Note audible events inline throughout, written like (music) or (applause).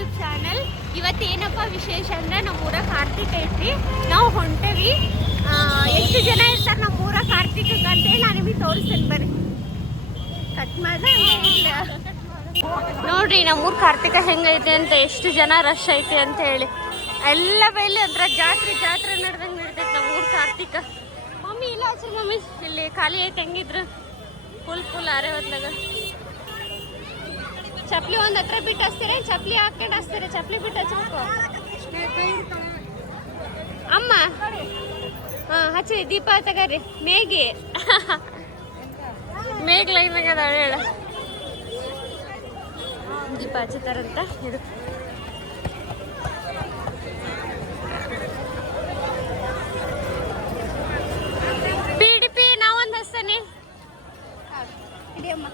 YouTube channel ಇವತ್ತೇನಪ್ಪ ವಿಶೇಷ ಅಂದ್ರೆ ನಮ್ಮ ಊರ ಕಾರ್ತಿಕ್ ಐತಿ ನಾವು ಹೊಂಟೇವಿ. ಎಷ್ಟು ಜನ ಇರ್ತಾರೆ ನಮ್ಮ ಊರ ಕಾರ್ತಿಕಕ್ಕೆ ಅಂತೇಳಿ ನಾನು ನಿಮಗೆ ತೋರಿಸ್ತೇನೆ ಬರ್ರಿ. ಕಟ್ ಮಾಡ್ದೆ ನೋಡಿ ನೋಡ್ರಿ ನಮ್ಮೂರ್ ಕಾರ್ತಿಕ ಹೆಂಗೈತೆ ಅಂತ, ಎಷ್ಟು ಜನ ರಶ್ ಐತಿ ಅಂತ ಹೇಳಿ. ಎಲ್ಲ ಬೈಲಿ ಅದ್ರ ಜಾತ್ರೆ ಜಾತ್ರೆ ನಡ್ದಂಗ್ ನಡ್ದೈತೆ ನಮ್ಮೂರ್ ಕಾರ್ತಿಕ. ಮಮ್ಮಿ ಇಲ್ಲ ಮಮ್ಮಿ. ಇಲ್ಲಿ ಖಾಲಿ ಐತೆ, ಹೆಂಗಿದ್ರು? ಫುಲ್ ಫುಲ್ ಆರೆ ಹೊತ್ಲಾಗ ಚಪ್ಲಿ ಒಂದ್ ಹತ್ರ ಬಿಟ್ಟು ಹಚ್ತೀರ? ಚಪ್ಲಿ ಹಾಕೊಂಡು ಹಚ್ತೀರ? ಚಪ್ಲಿ ಬಿಟ್ಟು ಹಚ್ಬೇಕು. ಅಮ್ಮ. ಹಾ, ಹಚ್ಚಿ, ದೀಪ ತಗರಿ. ಮೇಗಿ ಮೇಗ್ ಲೈನ್ ಹೇಳ. ದೀಪ ಹಚ್ಚುತ್ತಾರಂತ ಇದು. ಪಿಡಿಪಿ ನಾವೊಂದು ಹಸ್ತಾನೆ ಇಡಿಯಮ್ಮ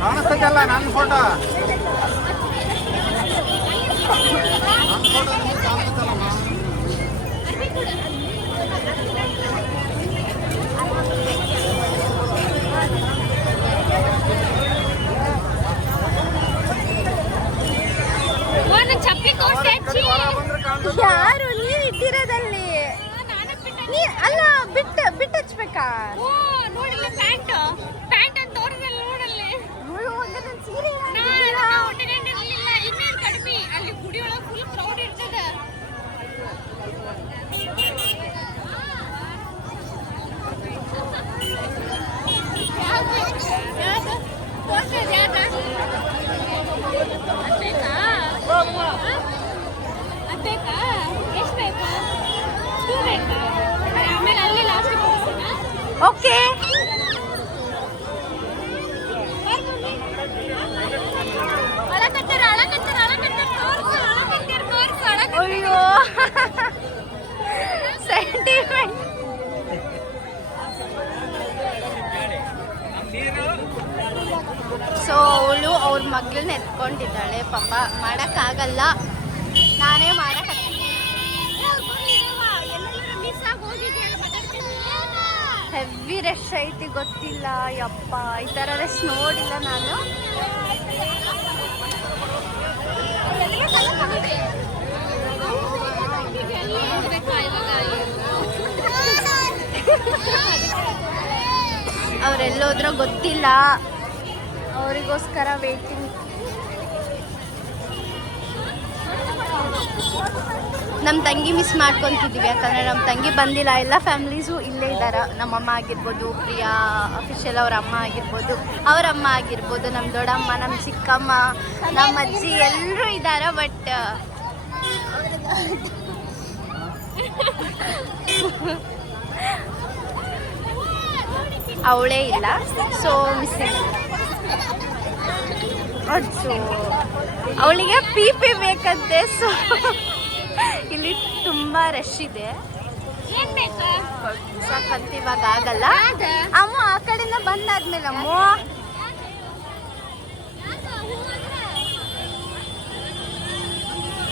ಕಾಣಿಸ್ತೈತಲ್ಲ ನನ್ನ ಫೋಟೋ ನನ್ನ ಫೋಟೋ ನಿಮ್ಗೆ ಕಾಣಿಸ್ತಲ್ಲಮ್ಮ ಒಂದು ಚಪ್ಪಲಿ ತೋರಿಸಿ ಹಚ್ಚಿ ಬಂದ್ರೆ ಕಾಣಿಸ್ತದೆ ಯಾರು ನೀವ್ ಇಟ್ಟಿರೋದಲ್ಲಿ? ನೀ ಅಲ್ಲ ಬಿಟ್ಟು ಬಿಟ್ಟು ಹಚ್ಬೇಕಾ? ಓ ನೋಡಿಲ್ಲ ಪ್ಯಾಂಟ್ ಪ್ಯಾಂಟ್ ಅಂತ ತೋರಿಸಲ್ಲ ನೋಡಲ್ಲಿ ಸೀರೆ ನಾನು ಉಟ್ಕೊಂಡಿರ್ಲಿಲ್ಲ ಇನ್ನೇನು ಕಡಿಮೆ ಅಲ್ಲಿ ಗುಡಿ ಒಳಗೆ ಫುಲ್ ಕ್ರೌಡ್ ಇರ್ತದ ಅದ್ಬೇಕಾ ಎಷ್ಟು ಬೇಕಾ ಟೂ ಬೇಕಾ ಆಮೇಲೆ ಅಲ್ಲಿ ಲಾಸ್ಟ್ ಕೊಡ್ತೀನಾ ಓಕೆ ಅಯ್ಯೋ. ಸೊ ಅವಳು ಅವ್ರ ಮಗಳನ್ನ ಎತ್ಕೊಂಡಿದ್ದಾಳೆ ಪಾಪ. ಮಾಡೋಕ್ಕಾಗಲ್ಲ. ಹೆವಿ ರಶ್ ಐತಿ ಗೊತ್ತಿಲ್ಲ ಯಪ್ಪ ಈ ತರ ರಶ್ ನೋಡಿಲ್ಲ ನಾನು. ಅವ್ರೆಲ್ಲೋದ್ರ ಗೊತ್ತಿಲ್ಲ. ಅವರಿಗೋಸ್ಕರ ವೇಟಿಂಗ್ ನಮ್ಮ ತಂಗಿ ಮಿಸ್ ಮಾಡ್ಕೊತಿದ್ವಿ, ಯಾಕಂದರೆ ನಮ್ಮ ತಂಗಿ ಬಂದಿಲ್ಲ. ಎಲ್ಲ ಫ್ಯಾಮ್ಲೀಸು ಇಲ್ಲೇ ಇದ್ದಾರೆ ನಮ್ಮಮ್ಮ ಆಗಿರ್ಬೋದು, ಪ್ರಿಯಾ ಅಫಿಷಿಯಲ್ ಅವ್ರ ಅಮ್ಮ ಆಗಿರ್ಬೋದು, ಅವ್ರ ಅಮ್ಮ ಆಗಿರ್ಬೋದು ನಮ್ಮ ದೊಡ್ಡಮ್ಮ ನಮ್ಮ ಚಿಕ್ಕಮ್ಮ ನಮ್ಮ ಅಜ್ಜಿ ಎಲ್ಲರೂ ಇದ್ದಾರೆ ಬಟ್ ಅವಳೇ ಇಲ್ಲ. ಸೊ ಮಿಸ್ಸಿಂಗ್ ಅವಳಿಗೆ ಪಿ ಪಿ ಬೇಕಂತೆ. ಸೊ ಇಲ್ಲಿ ತುಂಬ ರಶ್ ಇದೆ. ಏನ್ ಬೇಕಾ? ಸಾಕಂತ ಇವಾಗ ಆಗಲ್ಲ. ಅಮ್ಮ ಆ ಕಡೆಯಿಂದ ಬಂದಾದ್ಮೇಲೆ ಅಮ್ಮ.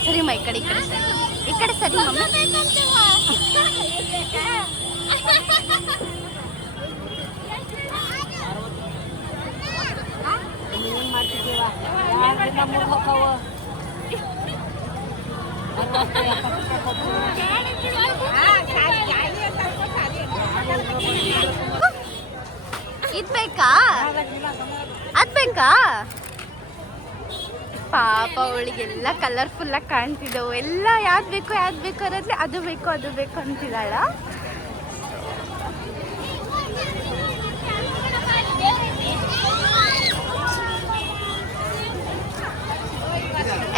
ಸರಿ ಮಾ ಈ ಕಡೆ ಈ ಕಡೆ ಸರಿ. ಈ ಕಡೆ ಸರಿ ಮಮ್ಮಿ. ಇದ್ ಬೇಕಾ? ಅದ್ ಬೇಕಾ? ಪಾಪ ಅವಳಿಗೆಲ್ಲ ಕಲರ್ಫುಲ್ ಆಗಿ ಕಾಣ್ತಿದ್ದವು. ಎಲ್ಲ ಯಾವ್ದು ಬೇಕು ಯಾವ್ದು ಬೇಕು ಅನ್ನೋದ್ಲೆ ಅದು ಬೇಕು ಅದು ಬೇಕು ಅಂತಿದ್ದಾಳ.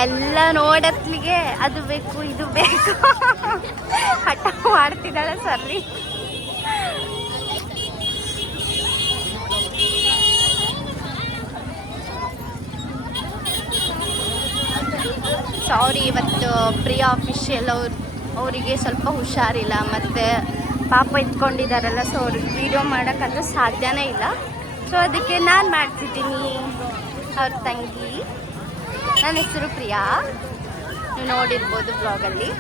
ಎಲ್ಲ ನೋಡತ್ಲಿಗೆ ಅದು ಬೇಕು, ಇದು ಬೇಕು. ಹಠ ಮಾಡ್ತಿದ್ದಾಳೆ ಸರ್ರಿ ಸಾರಿ ಇವತ್ತು ಪ್ರಿಯ ಅಫಿಷಿಯಲ್ ಅವ್ರು, ಅವರಿಗೆ ಸ್ವಲ್ಪ ಹುಷಾರಿಲ್ಲ. ಮತ್ತು ಪಾಪ ಇಟ್ಕೊಂಡಿದ್ದಾರಲ್ಲ ಸೊ ಅವ್ರಿಗೆ ವೀಡಿಯೋ ಮಾಡೋಕ್ಕಂತೂ ಸಾಧ್ಯನೇ ಇಲ್ಲ. ಸೊ ಅದಕ್ಕೆ ನಾನು ಮಾಡ್ತಿದ್ದೀನಿ. ಅವ್ರ ತಂಗಿ. ನನ್ನ ಹೆಸರು ಪ್ರಿಯಾ. ನೀವು ನೋಡಿರ್ಬೋದು ಬ್ಲಾಗಲ್ಲಿ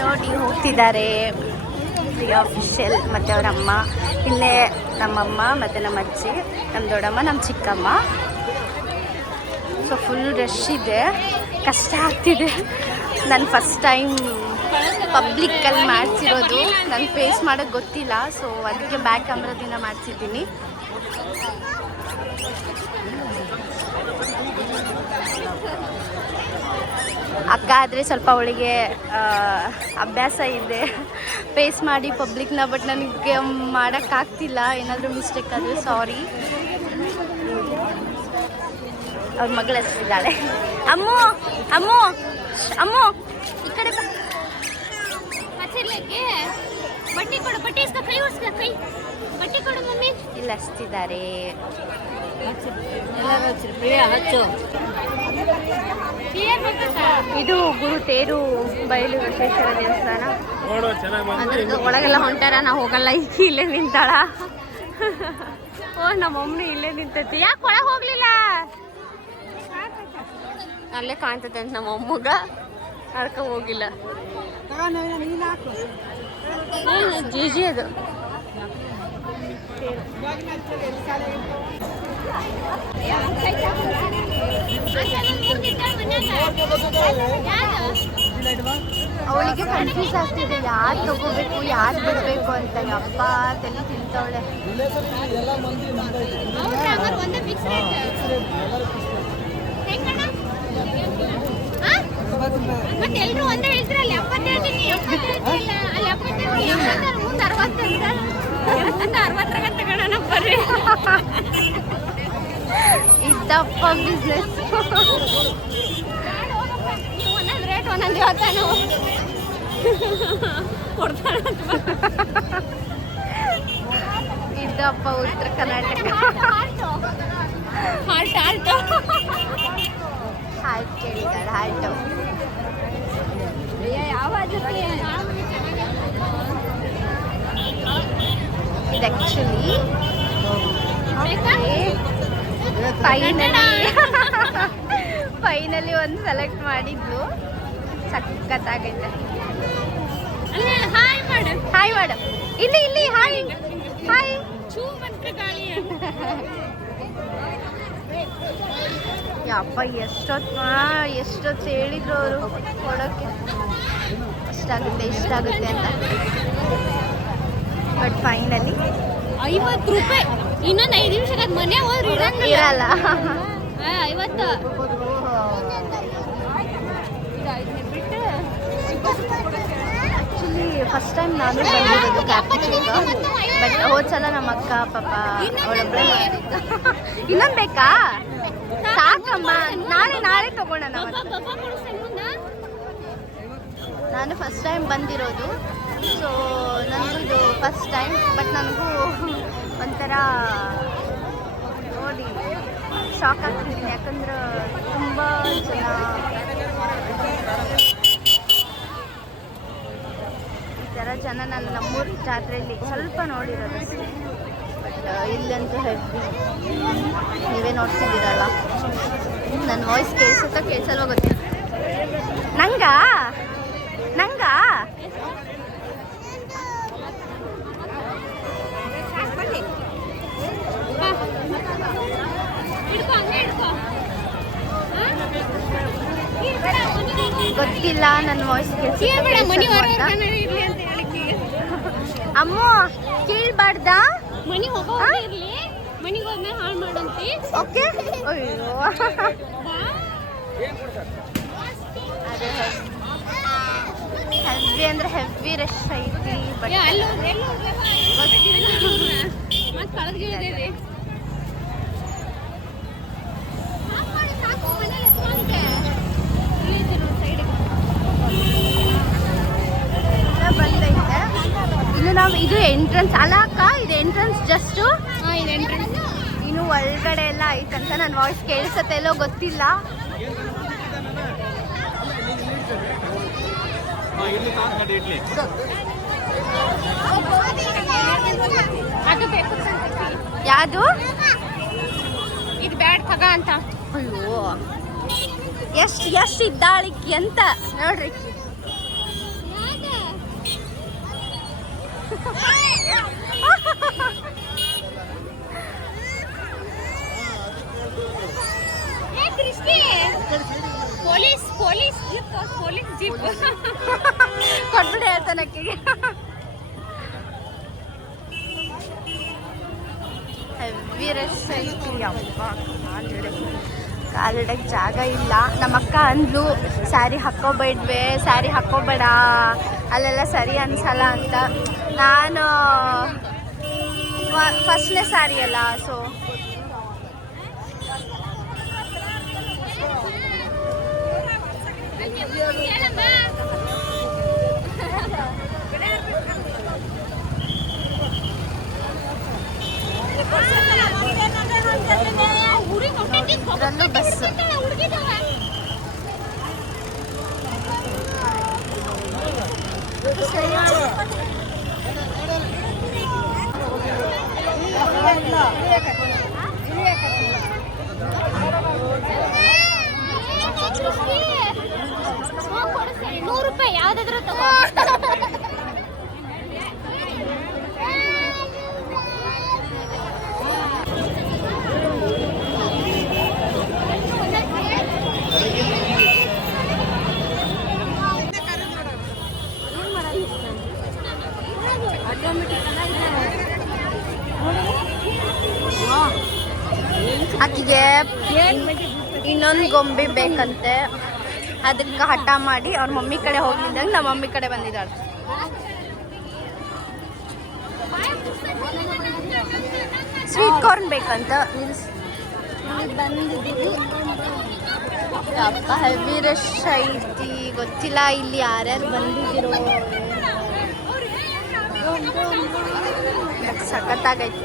ನೋಡಿ ಹೋಗ್ತಿದ್ದಾರೆ. ಪ್ರಿಯಾ ಅಫಿಷಿಯಲ್ ಮತ್ತು ಅವರ ಅಮ್ಮ, ಇಲ್ಲೇ ನಮ್ಮಮ್ಮ ಮತ್ತು ನಮ್ಮ ಅಜ್ಜಿ ನಮ್ಮ ದೊಡ್ಡಮ್ಮ ನಮ್ಮ ಚಿಕ್ಕಮ್ಮ. ಸೊ ಫುಲ್ ರಶ್ ಇದೆ. ಕಷ್ಟ ಆಗ್ತಿದೆ. ನಾನು ಫಸ್ಟ್ ಟೈಮ್ ಪಬ್ಲಿಕ್ಕಲ್ಲಿ ಮಾಡ್ತಿರೋದು. ನಾನು ಫೇಸ್ ಮಾಡೋಕ್ಕೆ ಗೊತ್ತಿಲ್ಲ. ಸೊ ಅದಕ್ಕೆ ಬ್ಯಾಕ್ ಕ್ಯಾಮ್ರಾದಿಂದ ಮಾಡ್ತಿದ್ದೀನಿ. ಅಕ್ಕ ಆದರೆ ಸ್ವಲ್ಪ ಅವಳಿಗೆ ಅಭ್ಯಾಸ ಇದೆ. ಫೇಸ್ ಮಾಡಿ ಪಬ್ಲಿಕ್ನ ಬಟ್ ನನಗೆ ಮಾಡೋಕ್ಕಾಗ್ತಿಲ್ಲ. ಏನಾದರೂ ಮಿಸ್ಟೇಕ್ ಆದರೆ ಸಾರಿ ಅವ್ರ ಮಗಳ ಹೆಸರಿದ್ದಾಳೆ ಅಮ್ಮು ಅಮ್ಮು ಅಮ್ಮು, ಈ ಕಡೆ ಬಟ್ಟೆ ಕೊಡು, ಬಟ್ಟೆ ಕೈ ಉಡ್ಸ್ಕೊ ಕೈ. ಇಲ್ಲಿ ಹಚ್ತಿದ್ದಾರೆ ಇದು ಗುರು ತೇರು ಬಯಲು ವಿಶ್ವೇಶ್ವರ ದೇವಸ್ಥಾನ. ಅದ್ರದ್ದು ಒಳಗೆಲ್ಲ ಹೊಂಟಾರ ನಾ ಹೋಗಲ್ಲ ಈಗ ಇಲ್ಲೇ ನಿಂತಾಳ. ಓ ನಮ್ಮ ಮಮ್ಮಿ ಇಲ್ಲೇ ನಿಂತೈತಿ. ಯಾಕೆ ಒಳಗೆ ಹೋಗ್ಲಿಲ್ಲ? ಅಲ್ಲೇ ಕಾಣ್ತೈತೆ ಅಂತ ನಮ್ಮ ಅಮ್ಮಗ ಅದಕ್ಕೆ ಹೋಗಿಲ್ಲ. ಜಿ ಜಿ ಅದು. ಅವಳಿಗೆ ಕನ್ಫ್ಯೂಸ್ ಆಗ್ತಿದೆ. ಯಾರು ತಗೋಬೇಕು ಯಾರು ಬಿಡಬೇಕು ಅಂತ. ಯಪ್ಪ ತಲೆ ತಿಂತವಳೆ. ಒಂದೇ ಫಿಕ್ಸ್ ರೇಟ್ ಹೆಂಗಣ್ಣ ಎಲ್ಲರೂ ಒಂದೇ ಹೇಳ್ತಿರಲ್ಲ ಎಪ್ಪತ್ತು ಹೇಳ್ತೀನಿ ಎಪ್ಪತ್ತು ಹೇಳ್ತಿಲ್ಲ ಅಲ್ಲಿ ಎಪ್ಪತ್ತು ಹೇಳ್ತೀನಿ ಎಪ್ಪತ್ತರ ಮುಂದೆ ಅರವತ್ತು ಅಂತ ಅರವತ್ತರಾಗ ತಗೋಣ ಬರ್ರಿ. ಇದ್ದಪ್ಪ ಬಿಸ್ನೆಸ್ ಒಂದೊಂದು ರೇಟ್ ಒಂದೊಂದು ಹೇಳ್ತಾನು ಇದ್ದಪ್ಪ ಉತ್ತರ ಕರ್ನಾಟಕ. ಹಾಲ್ಟ್ ಹಾಲ್ಟ್ ಹಾಲ್ಟ್ ಕೇಳಿದ್ದಾಳೆ ಹಾಲ್ಟು ಇದು ಆ್ಯಕ್ಚುಲಿ? ಫೈನಲಿ ಫೈನಲಿ ಒಂದು ಸೆಲೆಕ್ಟ್ ಮಾಡಿದ್ಲು ಸಖತ್ತಾಗೈತೆ. ಹಾಯ್ ಮಾಡು ಹಾಯ್ ಮೇಡಮ್ ಇಲ್ಲಿ ಇಲ್ಲಿ ಹಾಯ್ ಹಾಯ್ ಯಪ್ಪ ಎಷ್ಟೊತ್ತು ಎಷ್ಟೊತ್ತು ಹೇಳಿದ್ರು ಅವರು ಕೊಡೋಕ್ಕೆ ಇಷ್ಟಾಗುತ್ತೆ ಇಷ್ಟಾಗುತ್ತೆ ಅಂತ. ಬಟ್ ಫೈನಲಿ ಐವತ್ತು ರೂಪಾಯಿ. ಇನ್ನೊಂದು ಐದು ನಿಮಿಷಕ್ಕೆ ಮನೆ ಹೋದ್ರೆ ಇರಲ್ಲ. ಐವತ್ತು. ಆ್ಯಕ್ಚುಲಿ ಫಸ್ಟ್ ಟೈಮ್ ನಾನು ಬಂದಿರೋದು ಬಟ್ ಹೋದ ಸಲ ನಮ್ಮ ಅಕ್ಕ ಪಾಪ ಇನ್ನೊಂದು (laughs) ಬೇಕಾ? ಸಾಕಮ್ಮ. ನಾಳೆ ನಾಳೆ ತಗೋಣ ನಾವು ಬಬ್ಬ ಬಬ್ಬ ಕೊಡಿಸ್ತಾನೆ ಮುಂದೆ ನಾನು ಫಸ್ಟ್ ಟೈಮ್ ಬಂದಿರೋದು. ಸೊ ನನಗೂ ಇದು ಫಸ್ಟ್ ಟೈಮ್ ಬಟ್ ನನಗೂ ಒಂಥರ ನೋಡಿ ಶಾಕ್ ಆಗ್ತಿದ್ದೀನಿ. ಯಾಕಂದ್ರೆ ತುಂಬ ಜನ ಈ ಥರ ಜನ ನಾನು ನಮ್ಮೂರು ಜಾತ್ರೆಯಲ್ಲಿ ಸ್ವಲ್ಪ ನೋಡಿರೋದು ಬಟ್ ಇಲ್ಲಂತೂ ಹೆವಿ ನೀವೇ ನೋಡ್ತಿದ್ದೀರಲ್ಲ. ನನ್ನ ವಾಯ್ಸ್ ಕೇಳಿಸುತ್ತಾ ಕೇಳಿಸಲ್ಲೋಗುತ್ತೆ ನಂಗ ನಂಗ ಹಿಡ್ಕೊ ಹಂಗೆ ಹಿಡ್ಕೊ ಹಾ? ಇಲ್ಲಿ ಬೇಡ, ಮನೆಗೆ ಹೋಗು. ಗೊತ್ತಿಲ್ಲ ನನ್ನ ವಾಯ್ಸ್ ಅಮ್ಮ ಕೇಳ್ಬಾರ್ದಾ? ಮನಿ ಹೋಗೋ ಇರ್ಲಿ. ಮನೆಗೆ ಹೋದ್ಮೇಲೆ ಹಾಳು ಮಾಡಂತಿ. ಓಕೆ? ಅಯ್ಯೋ. ಅದೇ. ಹೆವಿ ಅಂದ್ರೆ ಹೆವಿ ರಶ್ ಐತಿ ಇನ್ನು ನಾವು ಇದು ಎಂಟ್ರೆನ್ಸ್ ಅಲ್ಲ ಅಕ್ಕ ಇದು ಎಂಟ್ರೆನ್ಸ್ ಜಸ್ಟು ಇನ್ನು ಒಳಗಡೆ ಎಲ್ಲ ಐತಂತ ನನ್ನ ವಾಯ್ಸ್ ಕೇಳಿಸತ್ತೆ ಎಲ್ಲೋ ಗೊತ್ತಿಲ್ಲ. ಯಾವುದು? ಇದು ಬ್ಯಾಡ್ ತಗ ಅಂತ. ಅಯ್ಯೋ. ಎಷ್ಟು ಎಷ್ಟು ಇದ್ದಾಳಿಕ್ಕಿ ಅಂತ. ನೋಡ್ರಿ. (laughs) Police police police jeep. ಕೊಟ್ಬಿಡಿ ಹೇಳ್ತಾನೆ ಅಕ್ಕಿಗೆ. ಹೆವಿ ರಶ್ ಐತಿ ಕಾಲಿಡಕ್ಕೆ ಜಾಗ ಇಲ್ಲ. ನಮ್ಮ ಅಕ್ಕ ಅಂದ್ಲು, ಸ್ಯಾರಿ ಹಾಕೋಬೇಡ್ವೆ ಸ್ಯಾರಿ ಹಾಕೋಬೇಡ. ಅಲ್ಲೆಲ್ಲ ಸರಿ ಅನ್ಸಲ್ಲ ಅಂತ. ನಾನು ಫಸ್ಟ್ನೇ ಸ್ಯಾರಿ ಅಲ್ಲ ಸೊ ಇದರಲ್ಲೂ ಬಸ್ ನೂರು ರೂಪಾಯಿ ಯಾವ್ದಾದ್ರು ತಗೋ ಆಕಿಗೆ ಇನ್ನೊಂದು ಗೊಂಬೆ ಬೇಕಂತೆ. ಅದಕ್ಕೆ ಹಠ ಮಾಡಿ ಅವ್ರ ಮಮ್ಮಿ ಕಡೆ ಹೋಗಿದ್ದಂಗೆ ನಮ್ಮ ಮಮ್ಮಿ ಕಡೆ ಬಂದಿದ್ದಾಳೆ. ಸ್ವೀಟ್ ಕಾರ್ನ್ ಬೇಕಂತ. ಅಪ್ಪ ಹೆವಿ ರಶ್ ಐತಿ. ಗೊತ್ತಿಲ್ಲ ಇಲ್ಲಿ ಯಾರ್ಯಾರು ಬಂದಿದ್ದೀರೋ. ಸಖತ್ತಾಗೈತಿ.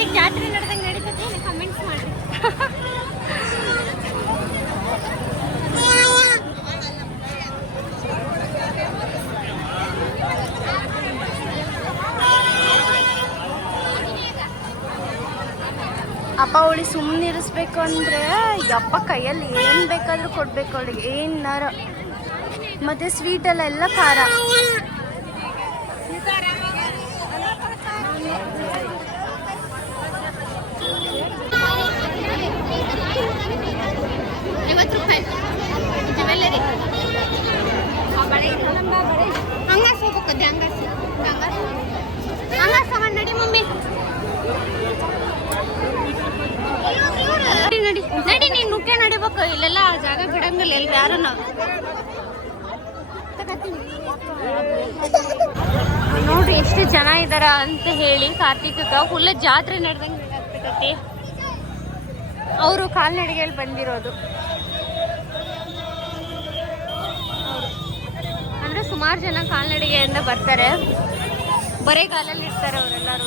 ಕಾರ್ತಿಕ್ ಜಾತ್ರೆ ನಡೆದಂಗೆ ನಡೀತದೆ ಕಮೆಂಟ್ಸ್ ಮಾಡ್ರಿ. ಅಪ್ಪ ಅವಳಿ ಸುಮ್ಮನೆ ಇರಿಸ್ಬೇಕು ಅಂದ್ರೆ ಅಪ್ಪ ಕೈಯಲ್ಲಿ ಏನು ಬೇಕಾದ್ರೂ ಕೊಡ್ಬೇಕು ಅವಳಿಗೆ ಏನಾರ ಮತ್ತೆ ಸ್ವೀಟಲ್ಲ ಎಲ್ಲ ಖಾರ ಐವತ್ತು ರೂಪಾಯಿ ಜ್ಯುವೆಲ್ಲರಿ ಹಂಗಾಸ್ ಹೋಗ್ಬೇಕದ್ದೆ ಹಂಗಾಸ್ ಹಂಗಾಸ್ ಹಂಗಾಸ್ ತಗೊಂಡ್ ನಡಿ ಮಮ್ಮಿ. ನಡಿ ನಡಿ. ನಡಿ, ನೀನು ನುಗ್ಗೆ ನಡಿಬೇಕು. ಇಲ್ಲೆಲ್ಲ ಜಾಗ ಬಿಡಂಗಿಲ್ಲ ಎಲ್ಲ ಯಾರನ್ನ ನೋಡ್ರಿ ಎಷ್ಟು ಜನ ಇದಾರ ಅಂತ ಹೇಳಿ ಕಾರ್ತಿಕ ಫುಲ್ ಜಾತ್ರೆ ನಡೆದಂಗೆ ಆಗ್ತೈತಿ ಅವರು ಕಾಲ್ನಡಿಗೆಯಲ್ಲಿ ಬಂದಿರೋದು. ಸುಮಾರು ಜನ ಕಾಲ್ನಡಿಗೆಯಿಂದ ಬರ್ತಾರೆ. ಬರೆಗಾಲಲ್ಲಿ ಇರ್ತಾರೆ ಅವರೆಲ್ಲರೂ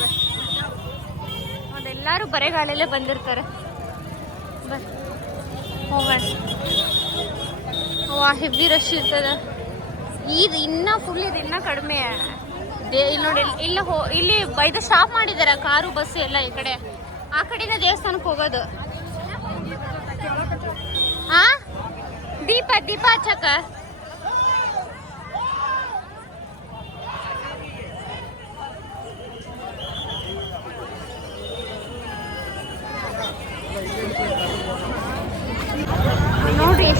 ಅದೆಲ್ಲರೂ ಬರೆಗಾಲಲ್ಲೇ ಬಂದಿರ್ತಾರೆ. ಬಸ್ ಹೆವಿ ರಶ್ ಇರ್ತದೆ. ಇದು ಇನ್ನ ಫುಲ್ ಇದು ಇನ್ನ ಕಡಿಮೆ. ಇಲ್ಲಿ ನೋಡಿ ಇಲ್ಲಿ- ಹೋ, ಇಲ್ಲಿ ಬೈದ ಸ್ಟಾಪ್ ಮಾಡಿದ್ದಾರೆ ಕಾರು ಬಸ್ ಎಲ್ಲ ಈ ಕಡೆ. ಆ ಕಡೆಯಿಂದ ದೇವಸ್ಥಾನಕ್ಕೆ ಹೋಗೋದು. ಹಾ ದೀಪ ದೀಪ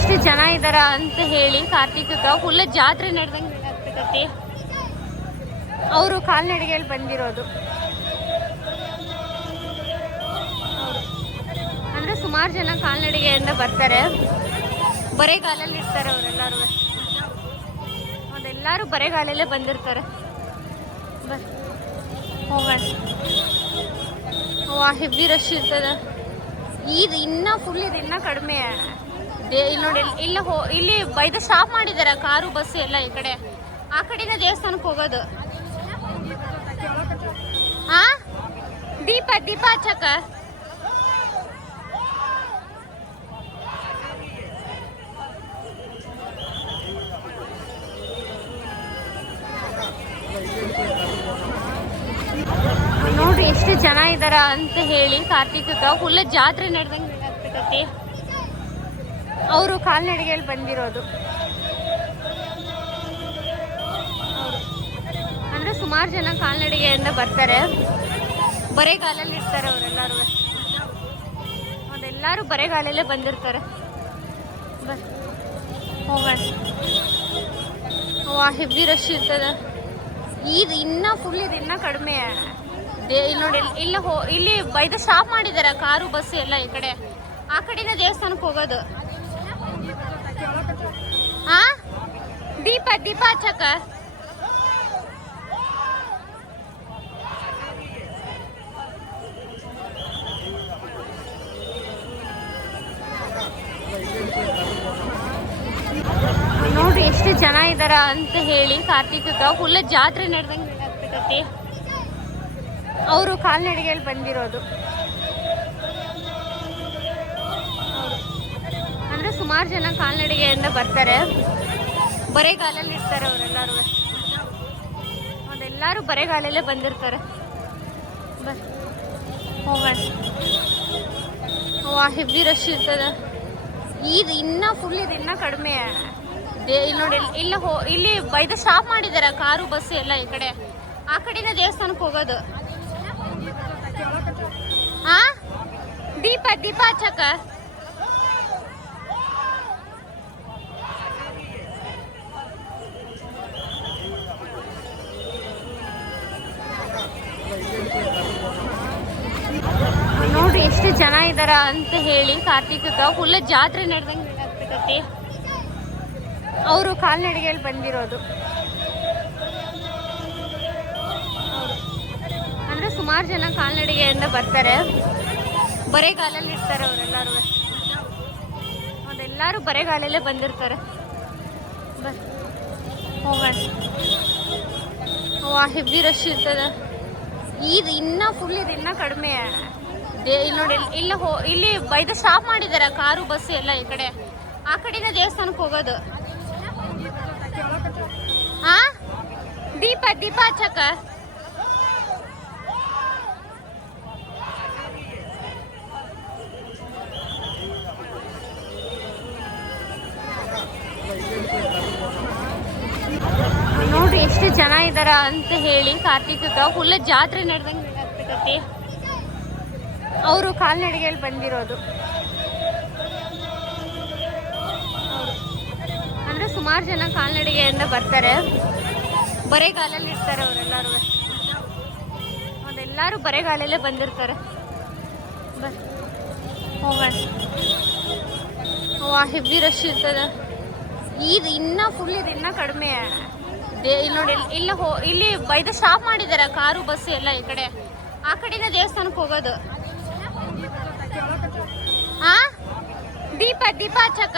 ಹಚ್ಚಕ ಜನ ಇದಾರ ಅಂತ ಹೇಳಿ ಕಾರ್ತಿಕ ಫುಲ್ ಜಾತ್ರೆ ನಡೆದಂಗೆ ಆಗ್ತೈತಿ ಅವರು ಕಾಲ್ನಡಿಗೆಯಲ್ಲಿ ಬಂದಿರೋದು. ಅಂದ್ರೆ ಸುಮಾರು ಜನ ಕಾಲ್ನಡಿಗೆಯಿಂದ ಬರ್ತಾರೆ. ಬರೆಗಾಲಲ್ಲಿ ಇರ್ತಾರೆ ಅವರೆಲ್ಲರೂ. ಅದೆಲ್ಲರೂ ಬರೆಗಾಲಲ್ಲೇ ಬಂದಿರ್ತಾರೆ. ಬಸ್ ಹೋಗೋಣ. ಹೆವಿ ರಶ್ ಇರ್ತದ. ಇದು ಇನ್ನ ಫುಲ್ ಇದು ಇನ್ನ ಕಡಿಮೆ. ದೇ ಇಲ್ಲಿ ನೋಡಿ, ಇಲ್ಲಿ- ಇಲ್ಲ ಹೋ, ಇಲ್ಲಿ ಬೈದ ಸ್ಟಾಪ್ ಮಾಡಿದಾರೆ, ಕಾರು ಬಸ್ ಎಲ್ಲ ಈ ಕಡೆ. ಆ ಕಡೆನ ದೇವಸ್ಥಾನಕ್ಕೆ ಹೋಗೋದು. ಹಾ ದೀಪ ದೀಪ ಹಚ್ಚಕ ನೋಡ್ರಿ, ಎಷ್ಟು ಜನ ಇದಾರ ಅಂತ ಹೇಳಿ ಕಾರ್ತಿಕ ಫುಲ್ ಜಾತ್ರೆ ನಡೆದಂಗೆ ಆಗ್ತೈತಿ ಅವರು ಕಾಲ್ನಡಿಗೆಯಲ್ಲಿ ಬಂದಿರೋದು. ಅಂದ್ರೆ ಸುಮಾರು ಜನ ಕಾಲ್ನಡಿಗೆಯಿಂದ ಬರ್ತಾರೆ. ಬರೆಗಾಲಲ್ಲಿ ಇರ್ತಾರೆ ಅವರೆಲ್ಲರೂ ಅದೆಲ್ಲರೂ ಬರೆಗಾಲಲ್ಲೇ ಬಂದಿರ್ತಾರೆ. ಬಸ್. ಹೆವಿ ರಶ್ ಇರ್ತದೆ. ಇದು ಇನ್ನ ಫುಲ್ ಇದು ಇನ್ನ ಕಡಿಮೆ. ಇಲ್ಲಿ ನೋಡಿ ಇಲ್ಲಿ- ಹೋ, ಇಲ್ಲಿ ಸ್ಟಾಪ್ ಮಾಡಿದಾರೆ, ಕಾರು ಬಸ್ ಎಲ್ಲ ಈ ಕಡೆ. ಆ ಕಡೆನ ದೇವಸ್ಥಾನಕ್ಕೆ ಹೋಗೋದು. ಹಾ ದೀಪ ದೀಪ ಹಚ್ಚಕ ನೋಡ್ರಿ ಎಷ್ಟು ಜನ ಇದಾರ ಅಂತ ಹೇಳಿ ಕಾರ್ತಿಕಕ್ಕ ಫುಲ್ ಜಾತ್ರೆ ನಡೆದಂಗೆ ಆಗ್ತೈತಿ ಅವರು ಕಾಲ್ನಡಿಗೆಯಲ್ಲಿ ಬಂದಿರೋದು ಅವ್ರು. ಅಂದ್ರೆ ಸುಮಾರು ಜನ ಕಾಲ್ನಡಿಗೆಯಿಂದ ಬರ್ತಾರೆ. ಬರೆಗಾಲಲ್ಲಿ ಇರ್ತಾರೆ ಅವರೆಲ್ಲರೂ. ಅದೆಲ್ಲರೂ ಬರೆಗಾಲಲ್ಲೇ ಬಂದಿರ್ತಾರೆ. ಬಸ್. ಹೋಗೋಣ ವಾ ಹೆವಿ ರಶ್ ಇರ್ತದ. ಇದು ಇನ್ನ ಫುಲ್ ಇದು ಇನ್ನೂ ಕಡಿಮೆ. ನೋಡಿ ಇಲ್ಲಿ- ಇಲ್ಲ ಹೋ, ಇಲ್ಲಿ ಬೈದ ಸ್ಟಾಪ್ ಮಾಡಿದ್ದಾರೆ ಕಾರು ಬಸ್ ಎಲ್ಲ ಈ ಕಡೆ. ಆ ಕಡೆನ ದೇವಸ್ಥಾನಕ್ಕೆ ಹೋಗೋದು. ಹಾ ದೀಪ ದೀಪ ಹಚ್ಚಕ್ಕ ನೋಡ್ರಿ ಎಷ್ಟು ಜನ ಅಂತ ಹೇಳಿ ಕಾರ್ತಿಕ ಫುಲ್ ಜಾತ್ರೆ ನಡೆದಂಗೆ ಆಗ್ತೈತಿ ಅವರು ಕಾಲ್ನಡಿಗೆಯಲ್ಲಿ ಬಂದಿರೋದು. ಅಂದ್ರೆ ಸುಮಾರು ಜನ ಕಾಲ್ನಡಿಗೆಯಿಂದ ಬರ್ತಾರೆ. ಬರೆಗಾಲಲ್ಲಿ ಇರ್ತಾರೆ ಅವರೆಲ್ಲರೂ. ಅದೆಲ್ಲರೂ ಬರೆಗಾಲಲ್ಲೇ ಬಂದಿರ್ತಾರೆ. ಬಸ್. ಹೆವಿ ರಶ್ ಇರ್ತದ. ಇದು ಇನ್ನ ಫುಲ್ ಇದು ಇನ್ನ ಕಡಿಮೆ. ಇಲ್ಲಿ ನೋಡಿ, ಇಲ್ಲಿ- ಹೋ, ಇಲ್ಲಿ ಬೈದ ಸ್ಟಾಪ್ ಮಾಡಿದಾರೆ, ಕಾರು ಬಸ್ ಎಲ್ಲ ಈ ಕಡೆ. ಆ ಕಡೆನ ದೇವಸ್ಥಾನಕ್ಕೆ ಹೋಗೋದು. ಹಾ ದೀಪ ದೀಪ ಹಚ್ಚಕ್ಕ ನೋಡ್ರಿ, ಎಷ್ಟು ಜನ ಇದಾರ ಅಂತ ಹೇಳಿ ಕಾರ್ತಿಕ ಫುಲ್ ಜಾತ್ರೆ ನಡೆದಂಗೆ ಆಗ್ತೈತಿ ಅವರು ಕಾಲ್ನಡಿಗೆಯಲ್ಲಿ ಬಂದಿರೋದು. ಅಂದರೆ ಸುಮಾರು ಜನ ಕಾಲ್ನಡಿಗೆಯಿಂದ ಬರ್ತಾರೆ. ಬರೆಗಾಲಲ್ಲಿ ಇರ್ತಾರೆ ಅವರೆಲ್ಲರೂ. ಅದೆಲ್ಲರೂ ಬರೆಗಾಲಲ್ಲೇ ಬಂದಿರ್ತಾರೆ. ಬಸ್. ಹೋಗೋಣ. ಹೆವಿ ರಶ್ ಇರ್ತದೆ. ಇದು ಇನ್ನ ಫುಲ್ ಇದು ಇನ್ನೂ ಕಡಿಮೆ. ಇಲ್ಲಿ ನೋಡಿ ಇಲ್ಲಿ- ಇಲ್ಲ ಹೋ, ಇಲ್ಲಿ ಬೈದ ಸ್ಟಾಪ್ ಮಾಡಿದ್ದಾರೆ ಕಾರು ಬಸ್ ಎಲ್ಲ ಈ ಕಡೆ. ಆ ಕಡೆಯಿಂದ ದೇವಸ್ಥಾನಕ್ಕೆ ಹೋಗೋದು ಹಾ ದೀಪ ದೀಪ ಹಚ್ಚಕ್ಕ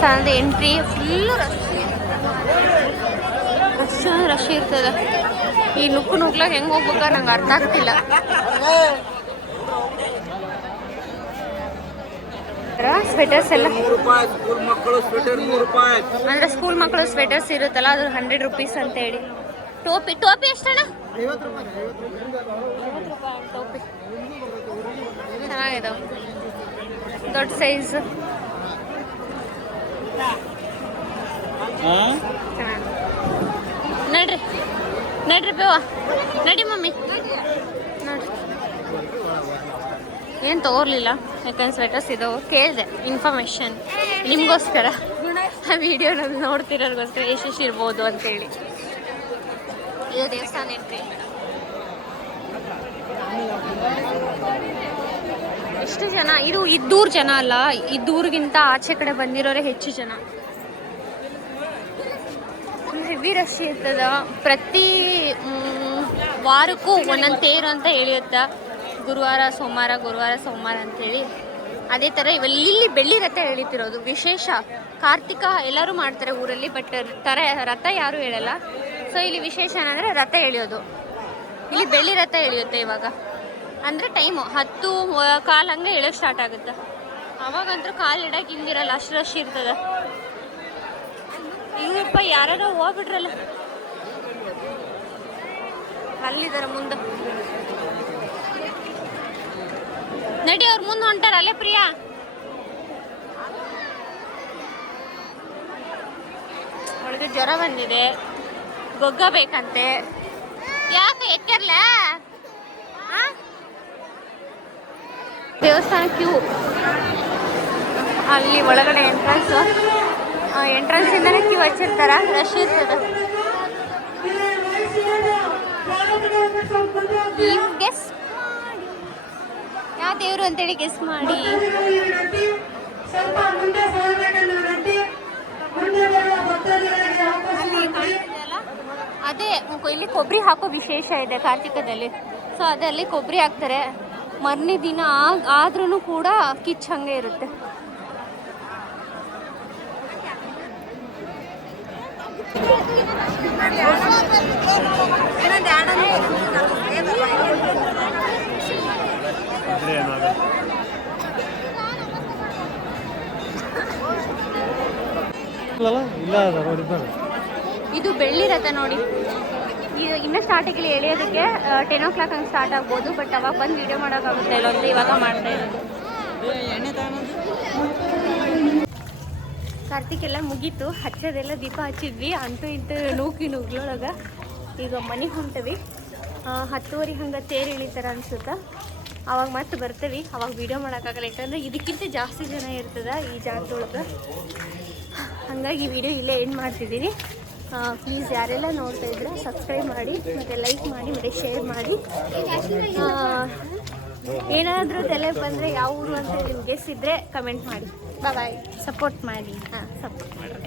ಸಂದ entry full rush rush rush ಇರ್ತದ ಈ ನುಕ್ಕು ನುಗ್ಲಾಗ ಹೆಂಗ್ ಹೋಗ್ಬೇಕ ನಂಗೆ ಅರ್ಥ ಆಗ್ತಿಲ್ಲ. ಸ್ವೆಟರ್ಸ್ ಎಲ್ಲ? ನೂರು ರೂಪಾಯಿ ಸ್ಕೂಲ್ ಮಕ್ಕಳು ಸ್ವೆಟರ್ ನೂರು ರೂಪಾಯಿ. ಅಂದ್ರೆ ಸ್ಕೂಲ್ ಮಕ್ಕಳು ಸ್ವೆಟರ್ಸ್ ಇರುತ್ತಲ್ಲ ಅದ್ರ ಹಂಡ್ರೆಡ್ ರುಪೀಸ್ ಅಂತ ಹೇಳಿ. ಟೋಪಿ ಟೋಪಿ ಎಷ್ಟಣ್ಣ? ಟೋಪಿ. ಚೆನ್ನಾಗಿದೆ. ದೊಡ್ಡ ಸೈಜ್ ನಡ್ರಿ. ನಡ್ರಿ ಬೇವ ನಡಿ ಮಮ್ಮಿ. ಏನು ತಗೋರ್ಲಿಲ್ಲ, ಯಾಕಂದ್ರೆ ಸ್ವೆಟರ್ಸ್ ಇದು ಕೇಳಿದೆ ಇನ್ಫಾರ್ಮೇಶನ್ ನಿಮಗೋಸ್ಕರ. ವಿಡಿಯೋನಲ್ಲಿ ನೋಡ್ತಿರೋರ್ಗೋಸ್ಕರ ಎಷ್ಟು ಇರ್ಬೋದು ಅಂತೇಳಿ. ಇದು ದೇವಸ್ಥಾನ ಎಂಟ್ರಿ ಎಷ್ಟು ಜನ? ಇದು ಇದ್ದೂರ್ ಜನ ಅಲ್ಲ, ಇದ್ದೂರಿಗಿಂತ ಆಚೆ ಕಡೆ ಬಂದಿರೋರೆ ಹೆಚ್ಚು ಜನ. ಹೆವಿ ಇರ್ತದ. ಪ್ರತಿ ವಾರಕ್ಕೂ ಒಂದೊಂದು ತೇರು ಅಂತ ಹೇಳಿರುತ್ತ ಗುರುವಾರ, ಸೋಮವಾರ ಗುರುವಾರ, ಸೋಮವಾರ ಅಂತೇಳಿ ಅದೇ ಥರ ಇವೆಲ್ಲ ಇಲ್ಲಿ ಬೆಳ್ಳಿ ರಥ ಎಳಿತಿರೋದು. ವಿಶೇಷ ಕಾರ್ತಿಕ ಎಲ್ಲರೂ ಮಾಡ್ತಾರೆ ಊರಲ್ಲಿ ಬಟ್ ಥರ ರಥ ಯಾರೂ ಹೇಳಲ್ಲ ಸೊ ಇಲ್ಲಿ ವಿಶೇಷ ಏನಂದರೆ ರಥ ಎಳೆಯೋದು. ಇಲ್ಲಿ ಬೆಳ್ಳಿ ರಥ ಎಳೆಯುತ್ತೆ ಇವಾಗ. ಅಂದರೆ ಟೈಮು ಹತ್ತು ಕಾಲು ಕಾಲ್ ಹಂಗೆ ಎಳೆಯೋಕ್ಕೆ ಸ್ಟಾರ್ಟ್ ಆಗುತ್ತೆ. ಅವಾಗಂತೂ ಕಾಲು ಇಡಕ್ಕೆ ಹಿಂಗಿರಲ್ಲ, ಅಷ್ಟು ರಶ್ ಇರ್ತದೆ. ಇವ್ರಪ್ಪ ಯಾರೋ ಹೋಗ್ಬಿಟ್ರಲ್ಲ. ಅಲ್ಲಿದ್ದಾರೆ ಮುಂದೆ. ನಡಿ ಅವ್ರ ಮುಂದೆ ಹೊಂಟಾರ. ಅಲ್ಲೇ ಪ್ರಿಯಾ. ಅವಳಿಗೆ ಜ್ವರ ಬಂದಿದೆ. ಗೊಗ್ಗ ಬೇಕಂತೆ. ಯಾಕೆ ಎಕ್ಕರ್ಲ? ದೇವಸ್ಥಾನ ಕ್ಯೂ ಅಲ್ಲಿ ಒಳಗಡೆ ಎಂಟ್ರೆನ್ಸ್ ಎಂಟ್ರೆನ್ಸ್ ಇಂದಾನೆ ಕ್ಯೂ ಹಚ್ಚಿರ್ತಾರ? ರಶ್ ಇರ್ತದೆ. ದೇವರು ಅಂತೇಳಿ ಗೆಸ್ ಮಾಡಿ. ಅದೇ ಇಲ್ಲಿ ಕೊಬ್ಬರಿ ಹಾಕೋ ವಿಶೇಷ ಇದೆ ಕಾರ್ತಿಕದಲ್ಲಿ. ಸೊ ಅದರಲ್ಲಿ ಕೊಬ್ಬರಿ ಹಾಕ್ತಾರೆ. ಮರನೇ ದಿನ ಆದ್ರೂ ಕೂಡ ಕಿಚ್ ಹಂಗೆ ಇರುತ್ತೆ. ಇಲ್ಲ ಅವರಿಬ್ಬರು ಇದು ಬೆಳ್ಳಿ ರಥ ನೋಡಿ. ಇನ್ನ ಸ್ಟಾರ್ಟಿಗೆ ಎಳೆಯೋದಕ್ಕೆ ಟೆನ್ ಓ ಕ್ಲಾಕ್ ಹಂಗೆ ಸ್ಟಾರ್ಟ್ ಆಗ್ಬೋದು ಬಟ್ ಅವಾಗ ಬಂದು ವಿಡಿಯೋ ಮಾಡೋಕ್ಕಾಗುತ್ತೆ ಇಲ್ಲೊಂದು ಇವಾಗ ಮಾಡ್ತಾ ಇರೋದು. ಕಾರ್ತಿಕ್ ಎಲ್ಲ ಮುಗೀತು ಹಚ್ಚೋದೆಲ್ಲ ದೀಪ ಹಚ್ಚಿದ್ವಿ ಅಂತೂ ಇಂತೂ ನೂಕಿ ನುಗ್ಲೊಳಗೆ ಈಗ ಮನೆಗೆ ಹೊಂಟವಿ. ಹತ್ತುವರೆ ಹಂಗೆ ತೇರು ಇಳಿತಾರ ಅನ್ಸುತ್ತೆ? ಅವಾಗ ಮತ್ತೆ ಬರ್ತೀವಿ. ಅವಾಗ ವಿಡಿಯೋ ಮಾಡೋಕ್ಕಾಗಲ್ಲ. ಯಾಕಂದ್ರೆ ಇದಕ್ಕಿಂತ ಜಾಸ್ತಿ ಜನ ಇರ್ತದೆ ಈ ಜಾಗದೊಳಗೆ. ಹಾಗಾಗಿ ವಿಡಿಯೋ ಇಲ್ಲೇ ಎಂಡ್ ಮಾಡ್ತಿದ್ದೀನಿ. ಪ್ಲೀಸ್ ಯಾರೆಲ್ಲ ನೋಡ್ತಾ ಇದ್ರೆ ಸಬ್ಸ್ಕ್ರೈಬ್ ಮಾಡಿ, ಮತ್ತು ಲೈಕ್ ಮಾಡಿ, ಮತ್ತು ಶೇರ್ ಮಾಡಿ. ಏನಾದರೂ ತಲೆ ಬಂದರೆ ಯಾವ ಊರು ಅಂತ ನಿಮ್ಗೆ ಗೆಸ್ ಇದ್ದರೆ ಕಮೆಂಟ್ ಮಾಡಿ. ಬಾಯ್ ಸಪೋರ್ಟ್ ಮಾಡಿ. ಹಾಂ ಸಪೋರ್ಟ್ ಮಾಡಿ